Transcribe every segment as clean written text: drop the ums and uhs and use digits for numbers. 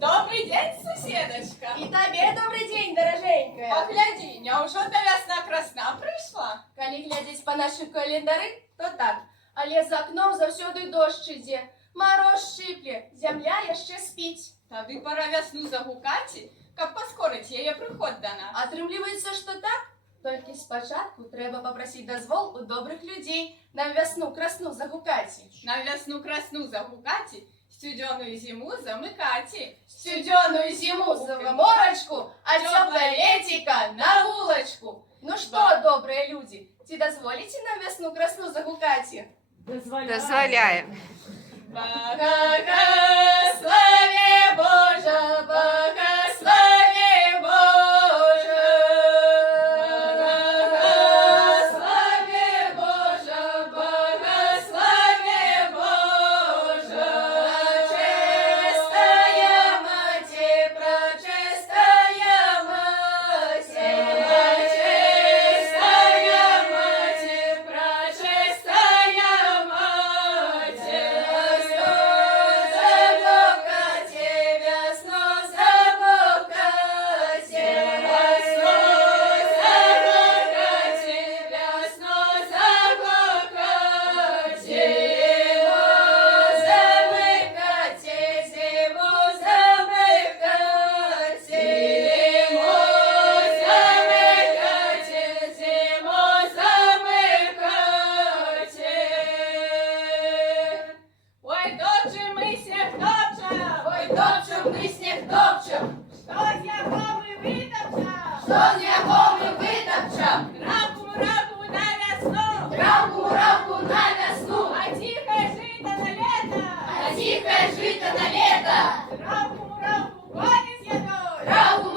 Добрый день, суседочка. І тобі добрий день, дороженька. Погляди, няўжо та вясна красна прыйшла? Калі глядзець па нашых календары, то так. Але за акном заўсёды дождж ідзе. Мароз шыпле, зямля яшчэ спіць. Тады пора вясну загукаці, каб паскорыць яе прыход да нас. Атрымліваецца, што так? Толькі спачатку трэба папрасіць дазвол у добрых людзей нам вясну красну загукаці. На вясну красну загукаці, сцюдзёную зіму замыкаці. Сцюдзёную зіму за выморачку, а цёплае леціка на вулачку. Ну што, добрыя людзі, ці дазволіце нам вясну красну загукаці? Дозволяем. Благослови Боже, благослови Боже. Благослови Боже, благослови Боже. Пречистая Мати, пречистая Мати. Пречистая Мати, пречистая Мати. Ой, добче ми сніг топчем! Ой, топчем ми сніг топчем, Що з яго ми витопчем? що з яго ми витопчем? Рамку на весну! Рамку на весну, А тихе жито на лето! а тихе жито на лето. Рамку коні з'їдуть! Рамку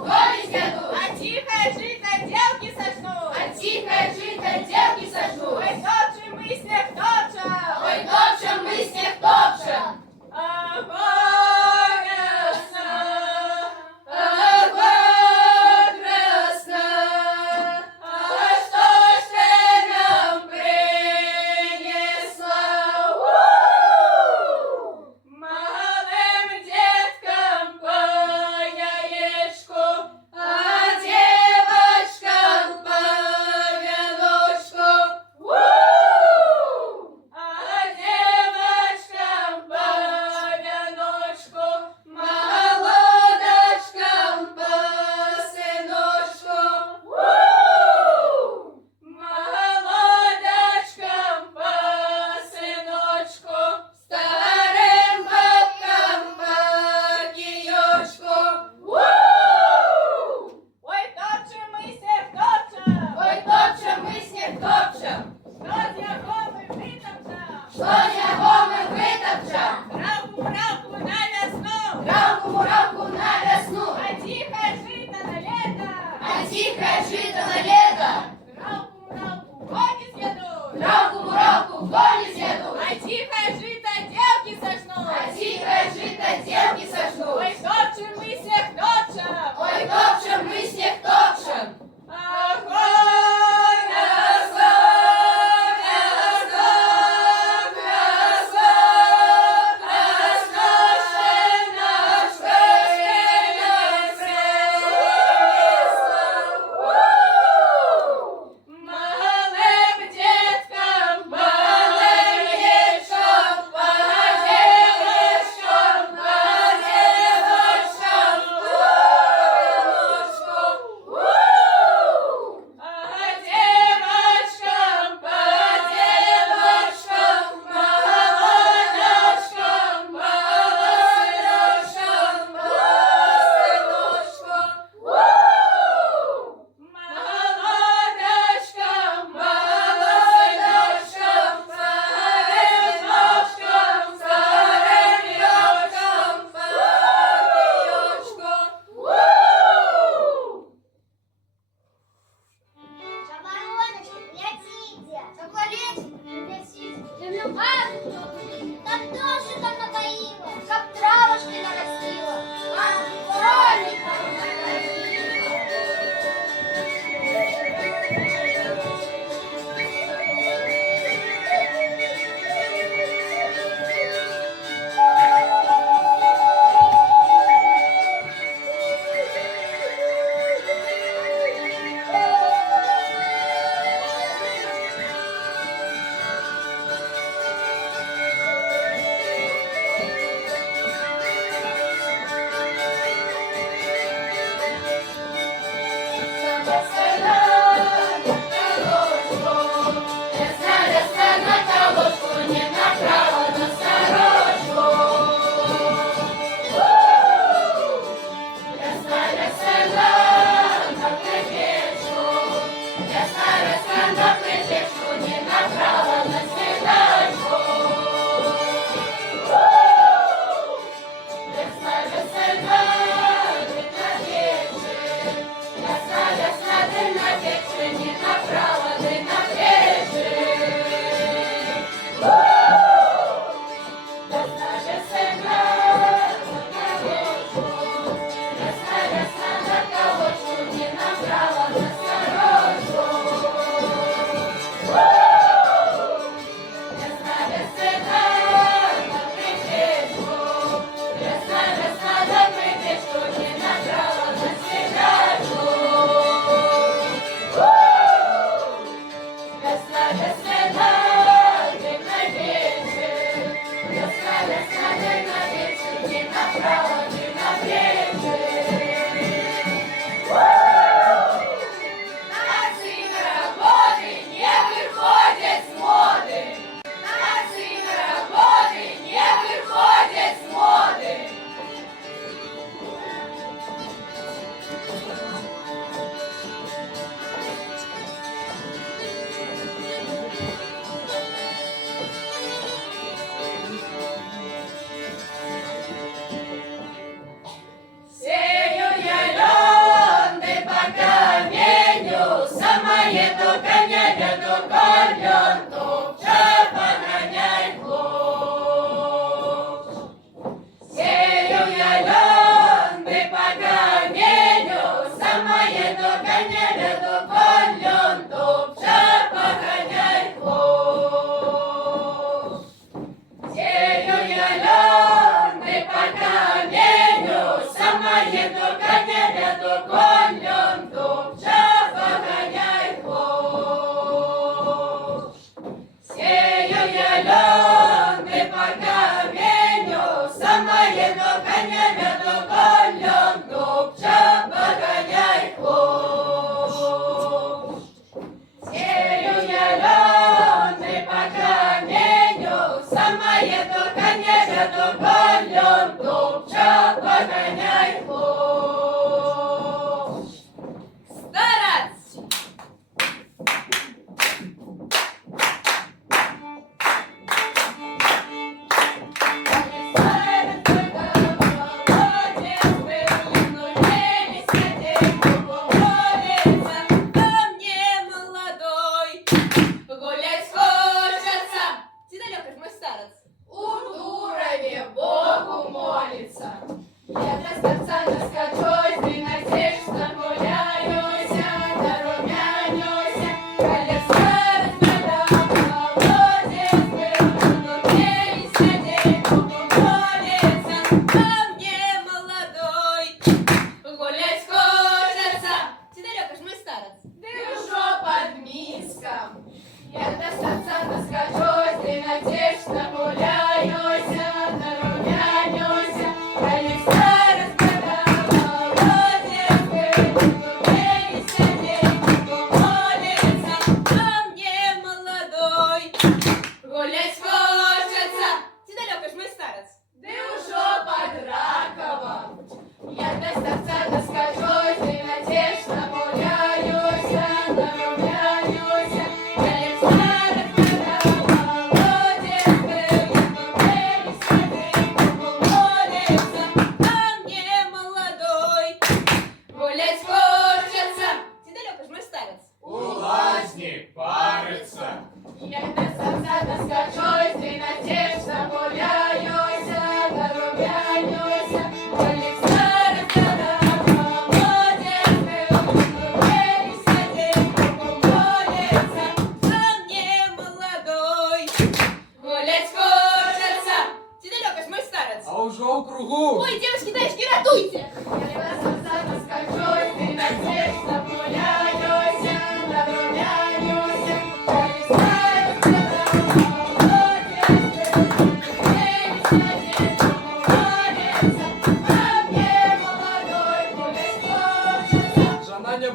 коні з'їдуть, А тихе жито дівки сожнуть! а тихе жито дівки сожнуть. Ой, добче ми сніг топчем! Ой, топчем ми сніг топчем. Ага, весна! Ага, красна, а що ж ти нам принесла? Мале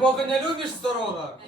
Бога не любиш, сторона?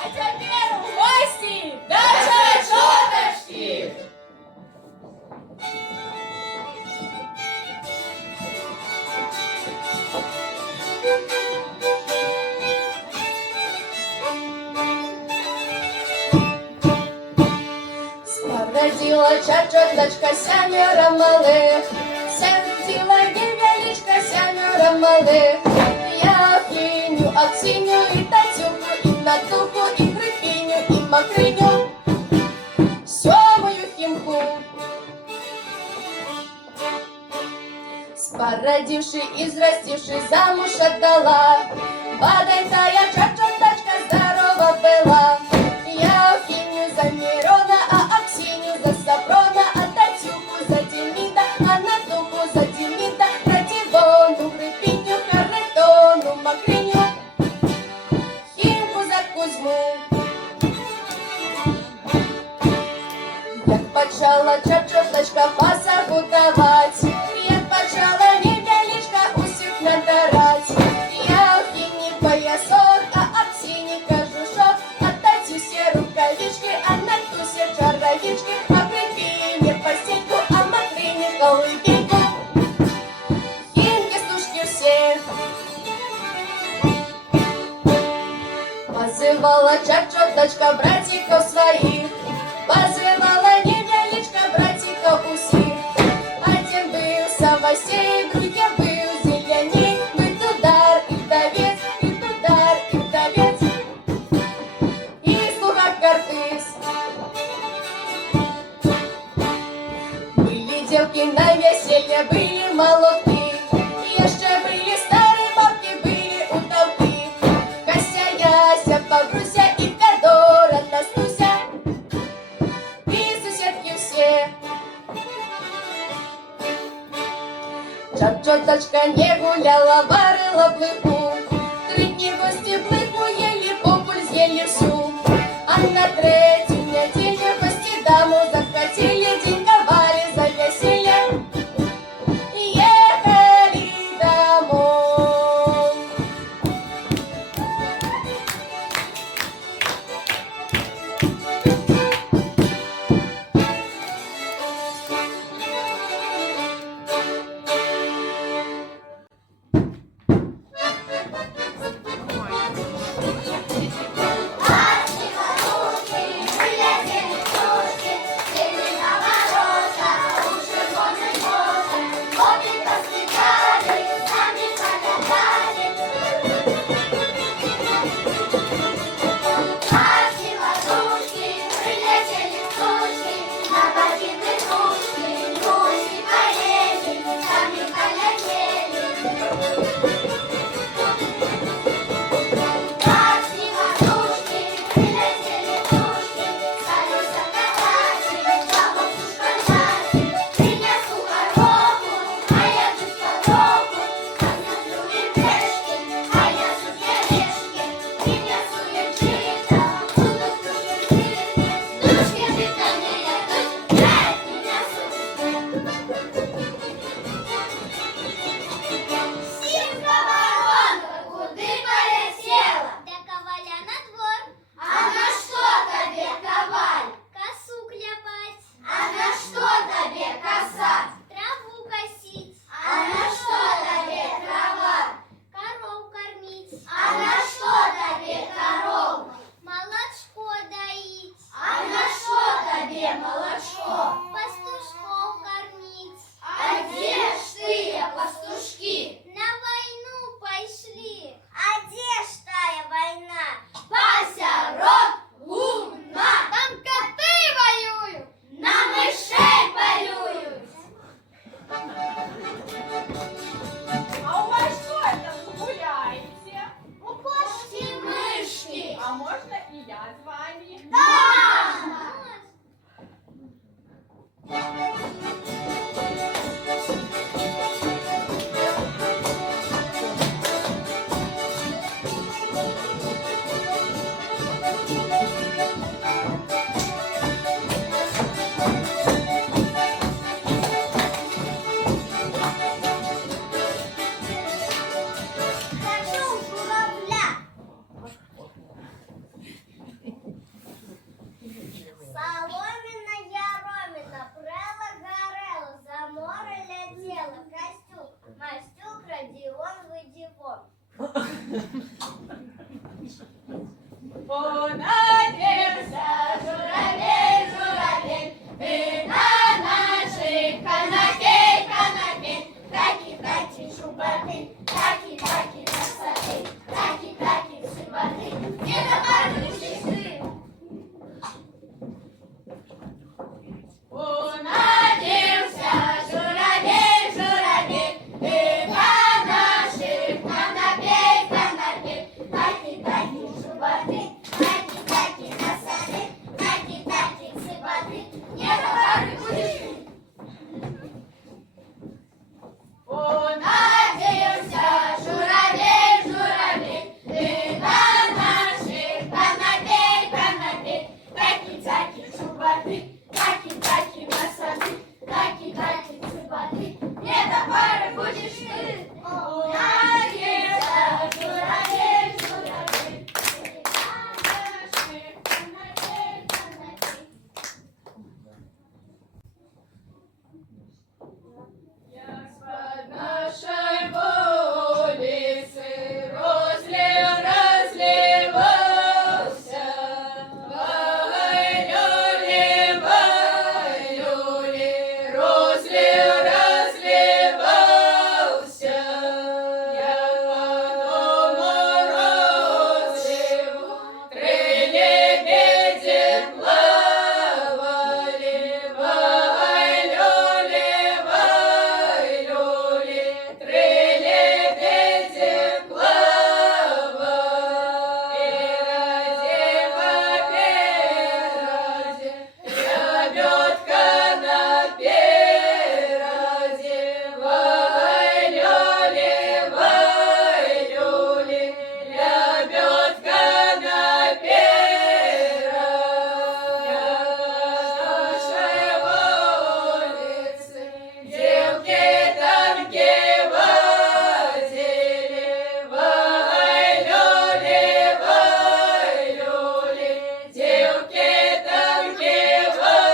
А теперь в гости до чечеточки! Родила чечеточка семеро малых, сердила невеличко семеро малых. Яхиню, Аксиню и Татюку, и Натуху, и Грифиню, и Макриню, Сёмую Химку. Породивши, израстивши, замуж отдала. Боденькая чечеточка здорова была. Яхиню за Мирона, а Аксинью за Сафрона, а Татюку за Демида, а Натуху за Демида, Ративону, Грифиню, Харитону, Макриню, Химку за Кузьму. Як почала чечеточка пасагу давать, як почала невеличка усіх натирать. Яхині поясок, а Аксині кожушок, а Татюсе рукавички, а Натусе чаровички, а Грифине постельку, а Макрине колыбельку. Химки стушки все позывала чечеточка братиков своих, позывала невеличка братиков усіх. Один был Савосей, другой был Зеленей, мы тудар и вдовец, и тудар и вдовец, и слуга Картыз. Были девки на веселье, были молодки, еще были старые бабки, были утолки. Кася, Яся, Павруся и Федора, Настуся, и соседки все. Чечеточка не гуляла, варила блыху. 3 дни гости блыху ели, популь съели всю. А на 3-ю неделю гости даму захватили, деньковали за веселье, ехали домой. Всім Понадеялся журавель, журавель, ты на нашей канапе, канапе. Таки-таки шубаты, таки-таки красоты, таки-таки симпаты. Не добавишь ты. Понадеялся журавель, журавель, ты на нашей канапе, канапе. Таки-таки шубаты, таки-таки красоты, таки-таки симпаты. Не добавишь ты. Понадеялся журавель, журавель, ты на нашей канапе, канапе. Таки-таки шубаты, таки-таки красоты, таки-таки симпаты. Не до пары будешь ты. Понадеялся журавель, журавель, ты на нашей канапе, канапе. Из-под нашей улицы розлив разливался. Ай-люли, ай-люли, розлив разливался. Я подумал розливу, три лебеди плавали. Ай-люли, ай-люли, три лебеди плавали. Лебедка напереди. Ай-люли, ай-люли, лебедка напереди. Нашей улицы девки танки водили. Ай-люли, ай-люли, девки танки водили.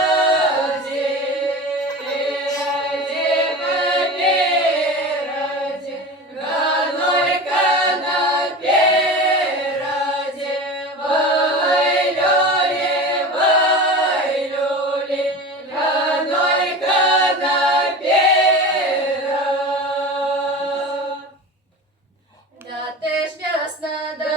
Напереди, ганойка напереди. Ай-люли, ай-люли, ганойка наперед. Да теж весна, да